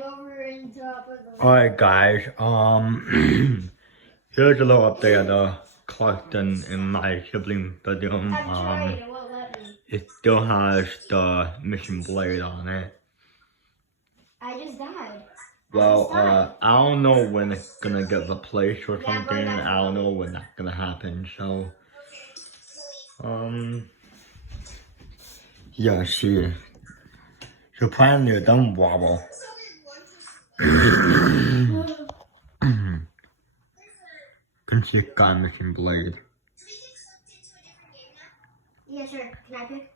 over in top of the. Alright guys, here's a little update of the collection in my sibling bedroom. I've tried, it won't let me. It still has the mission blade on it. I just died. Well, I don't know when it's gonna get replaced or something. Yeah, I don't know when that's gonna happen, so yeah, see. So apparently it doesn't wobble. Can see a guy missing blade. Yeah, sure. Can I pick?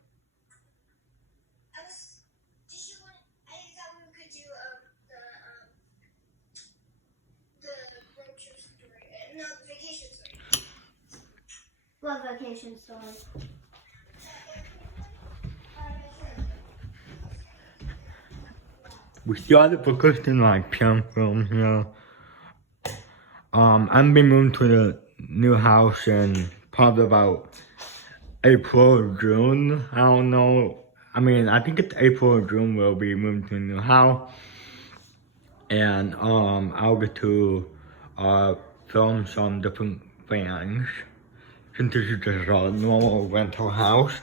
Love vacation story. We started focusing like film here. I'm being moved to the new house in probably about April or June. I don't know. I mean, I think it's April or June we'll be moving to a new house. And I'll get to film some different things. Since this is just a normal rental house.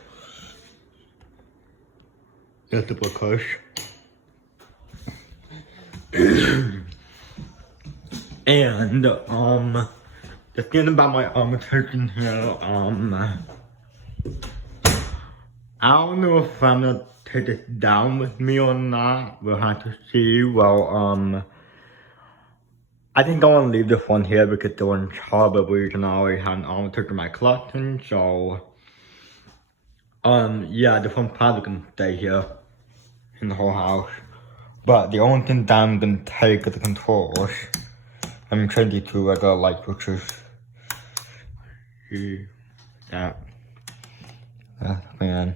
Just because. And the thing about my attention here, I don't know if I'm gonna take this down with me or not. We'll have to see. Well, I think I want to leave this one here because the one's horrible and I already had an armature in my collection. So, yeah, this one probably gonna stay here in the whole house. But the only thing that I'm gonna take is the controls. I'm trying to do regular light switches. See that? Man.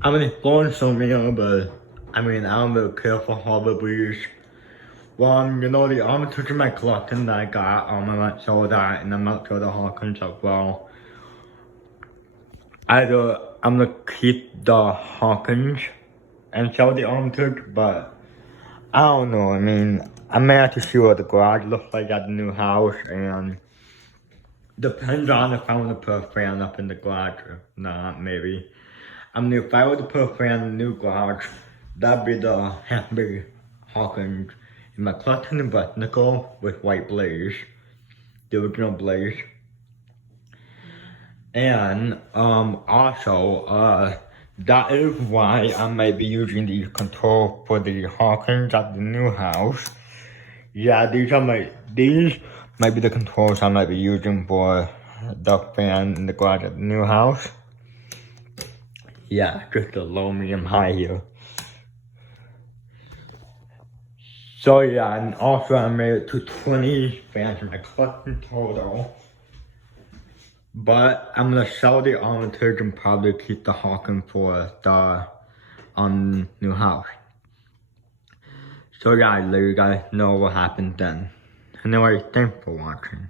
I'm gonna phone somewhere, but I mean, I'm really careful how the breeze. Well, you know, the armature in my collection that I got, I'm not sure that, and I'm not sure the Hawkins as well. Either I'm gonna keep the Hawkins and sell the armature, but I don't know. I mean, I may have to see what the garage looks like at the new house, and depends on if I want to put a fan up in the garage or not, maybe. I mean, if I were to put a fan in the new garage, that'd be the Happy Hawkins in my collection, but nickel with white blaze, the original blaze. And also, that is why I might be using the control for the Hawkins at the new house. Yeah, these might be the controls I might be using for the fan in the garage at the new house. Yeah, just a low, medium, high here. So yeah, and also I made it to 20 fans in my collection total. But I'm gonna sell the armature and probably keep the Hawkins for the new house. So yeah, I'll let you guys know what happened then. Anyway, thanks for watching.